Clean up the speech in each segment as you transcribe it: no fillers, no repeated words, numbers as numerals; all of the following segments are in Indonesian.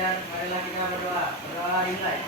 belajar, marilah kita berdoa. Berdoa dimulai.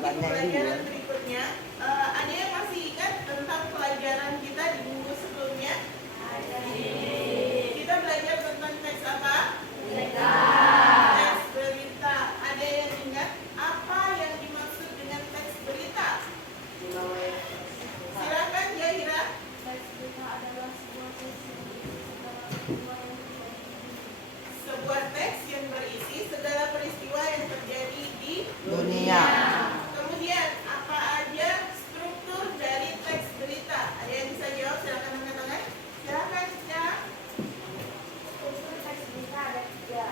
pelajaran berikutnya, ada yang masih ingat tentang pelajaran kita di minggu sebelumnya? Kita belajar tentang teks apa? Teks berita. Ada yang ingat apa yang dimaksud dengan teks berita? Silakan Yahira. Teks berita adalah sebuah teks yang Sebuah teks yang berisi segala peristiwa yang terjadi di dunia. Kemudian apa aja struktur dari teks berita? Ada yang bisa jawab? Silakan angkat tangan. Silakan Cica. struktur teks berita ada 3.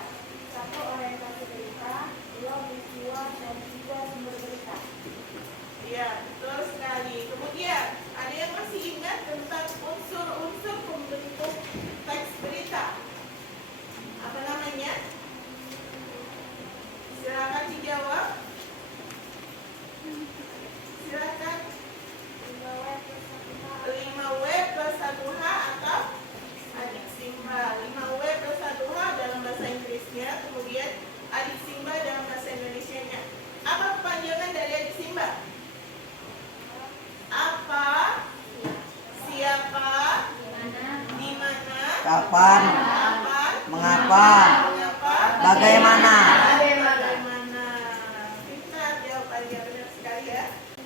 1. Orientasi berita, 2. Peristiwa, dan 3. Sumber berita. Iya, betul sekali. Kemudian ada yang masih ingat tentang unsur-unsur pembentuk teks berita? Apa namanya? Silakan dijawab. Silakan. 5W plus 1H atau adiksimba. 5W plus 1H dalam bahasa Inggrisnya, kemudian adiksimba dalam bahasa Indonesianya. Apa kepanjangan dari adiksimba? Apa? Siapa? Di mana? Kapan? Mengapa? Bagaimana? Bagaimana? Pintar jawabannya, benar sekali ya.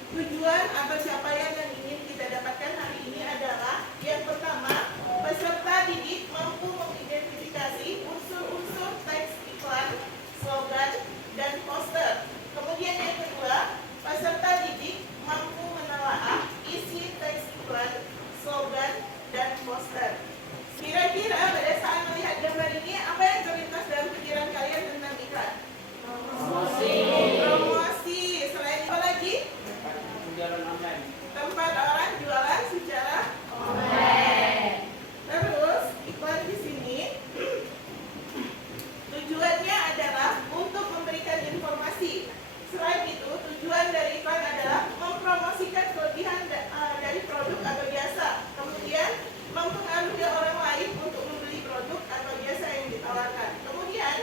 Tujuan atau capaian yang ingin kita dapatkan hari ini adalah yang pertama, peserta didik mampu mengidentifikasi unsur-unsur teks iklan, slogan, dan poster. Kemudian yang kedua, peserta didik mampu menelaah isi teks iklan, slogan, dan poster. Kira-kira pada saat melihat gambar ini, apa yang terlintas dalam pikiran kalian tentang iklan? Promosi. Selain itu lagi? Jualan online. Tempat orang jualan secara online. Terus iklan di sini tujuannya adalah untuk memberikan informasi. Selain itu, tujuan dari iklan adalah mempromosikan kelebihan dari produk atau jasa. Kemudian mempengaruhi orang lain untuk membeli produk atau jasa yang ditawarkan. Kemudian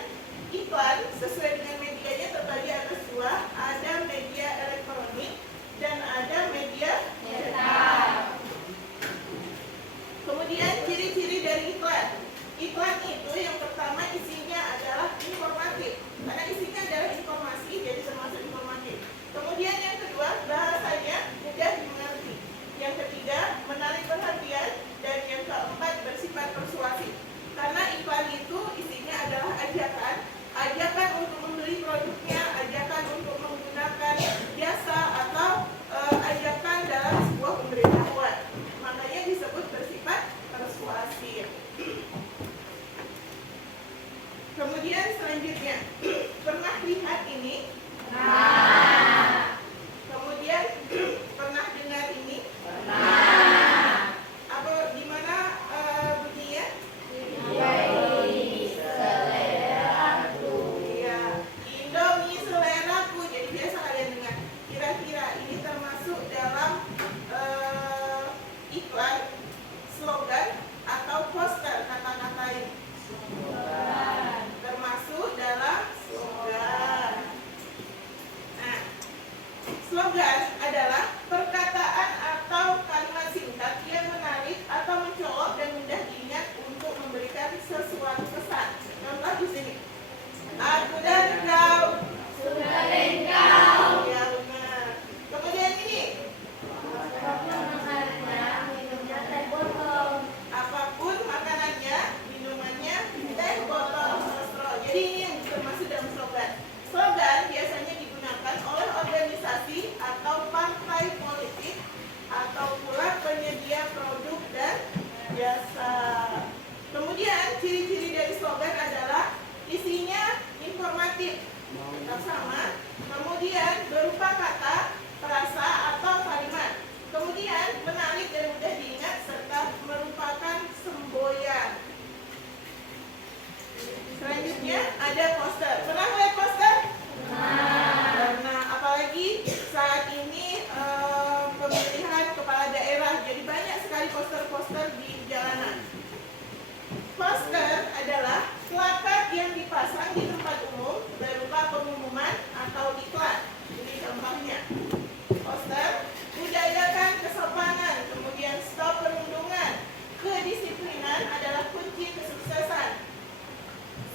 iklan sesuai dengan medianya terbagi atas 2, ada media elektronik dan ada media cetak. Kemudian ciri-ciri dari iklan. Iklan itu yang pertama isinya adalah informatif. Karena isinya adalah informasi, jadi termasuk informatif. Kemudian yang kedua, bahasanya mudah dimengerti. Yang ketiga, menarik perhatian. Dan yang keempat, bersifat persuasif. Karena iklan itu isinya adalah ajakan. Ajakan untuk membeli produknya, ajakan untuk menggunakan jasa, atau ajakan dalam sebuah pemberitahuan. Makanya disebut bersifat persuasif. Kemudian selanjutnya, pernah lihat ini? Kemudian pernah dengar ini? Apa gimana bunyinya? Iya, Indomie seleraku. Jadi biasa kalian dengar. Kira-kira ini termasuk dalam iklan, slogan, atau poster? Kata-kata ini termasuk dalam slogan. Nah, slogan adalah perkataan atau kalimat singkat yang menarik atau mencolok dan mudah diingat untuk memberikan sesuatu pesan. Contoh di sini. Aku dan kau. Ya benar. Kemudian ini. Apapun makanannya, minumannya, teh botol sostro. Jadi ini yang termasuk dalam slogan. Slogan biasanya digunakan oleh organisasi atau Poster, budayakan kesopanan, kemudian stop perundungan. Kedisiplinan adalah kunci kesuksesan.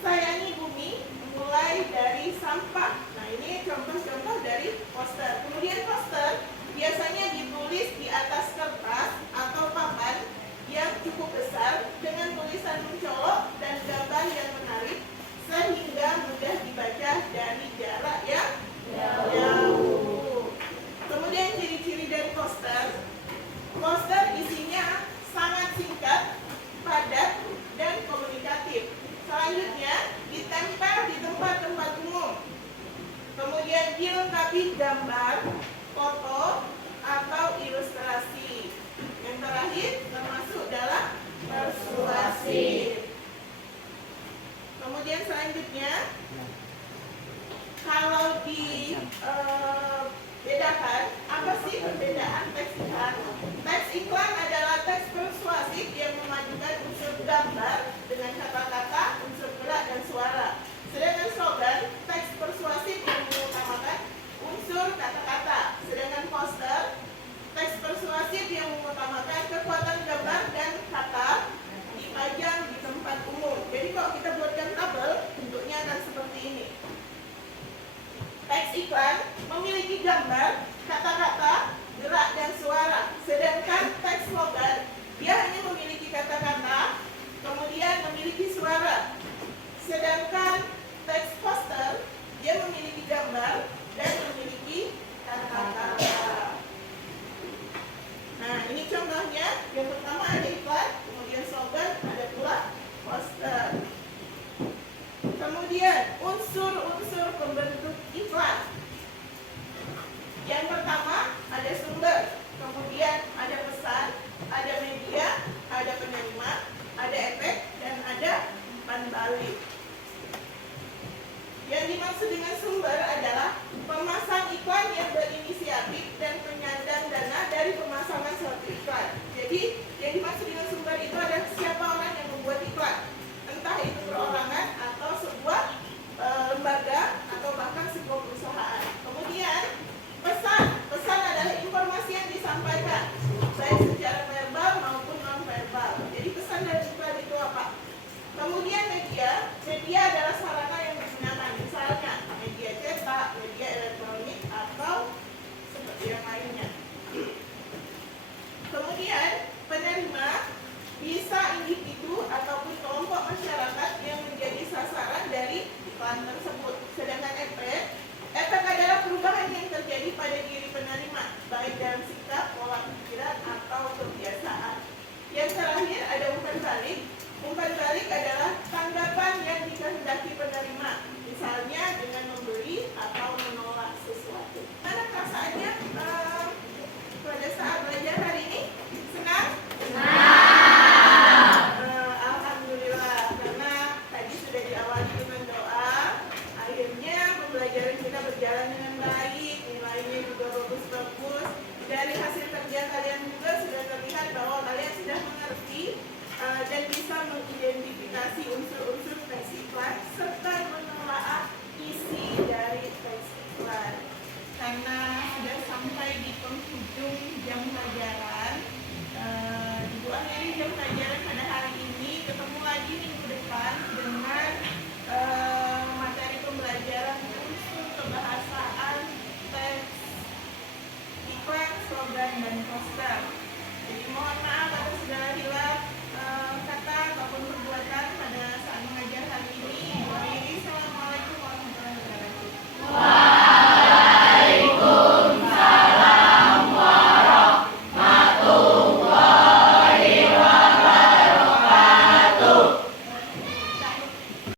Sayangi bumi, mulai dari sampah. Nah, ini contoh-contoh dari poster. Kemudian poster biasanya ditulis di atas kertas atau papan yang cukup besar dengan tulisan mencolok dan gambar yang menarik sehingga mudah dibaca dari jarak yang jauh. Kemudian ciri-ciri dari poster. Poster isinya sangat singkat, padat, dan komunikatif. Selanjutnya, ditempel di tempat-tempat umum. Kemudian dilengkapi gambar, foto, atau ilustrasi. Yang terakhir, termasuk dalam persuasif. Kemudian selanjutnya, kalau dibedakan, apa sih perbedaan teks iklan? Teks iklan adalah teks persuasif yang memadukan unsur gambar dengan kata-kata, unsur gerak, dan suara. Sedangkan slogan, teks persuasif yang mengutamakan unsur kata-kata. Sedangkan poster, teks persuasif yang mengutamakan kekuatan gambar dan kata dipajang di tempat umum. Jadi kalau kita buatkan tabel, bentuknya akan seperti ini. Teks iklan memiliki gambar, kata-kata, gerak, dan suara. Sedangkan teks slogan, dia hanya memiliki kata-kata, kemudian memiliki suara. Sedangkan teks poster, dia memiliki gambar dan memiliki kata-kata. Nah, ini contohnya. Yang pertama ada iklan, kemudian slogan, ada pula poster. Kemudian unsur-unsur pembentuk iklan. Yang pertama ada sumber, kemudian ada pesan, ada media, ada penerima, ada efek, dan ada umpan balik. Yang dimaksud dengan sumber adalah pemasang iklan yang berinisiatif dan penyandang dana dari pemasangan suatu iklan. Jadi yang dimaksud dengan sumber itu adalah siapa orang yang membuat iklan, entah itu perorangan atau sebuah lembaga atau bahkan sebuah perusahaan. Kemudian pesan adalah informasi yang disampaikan baik secara verbal maupun non verbal. Jadi pesan dari iklan itu apa? Kemudian media adalah sarana yang digunakan, misalnya media cetak, media elektronik, atau seperti yang lainnya. Kemudian penerima bisa individu ataupun kelompok masyarakat yang menjadi sasaran dari iklan tersebut. Sedangkan efek adalah perubahan yang terjadi pada diri penerima, baik dalam sikap, pola pikiran, atau kebiasaan. Yang terakhir ada umpan balik. Umpan balik adalah tanggapan yang dikehendaki penerima, misalnya dengan memberi atau menolak sesuatu. Mana perasaannya pada saat belajar hari ini? Senang? Alhamdulillah, karena tadi sudah diawali dengan doa. Akhirnya pembelajaran kita berjalan dengan baik, nilainya juga bagus-bagus. Dari hasil kerja kalian juga sudah terlihat bahwa kalian sudah mengerti dan bisa mengidentifikasi unsur-unsur teks iklan serta menelaah isi dari teks iklan. Karena sudah sampai di penghujung jam pelajaran, Ibu akhiri jam pelajaran pada hari ini. Ketemu lagi minggu depan dengan materi pembelajaran unsur kebahasaan teks iklan, slogan, dan poster. Jadi mohon maaf atas segala hilang.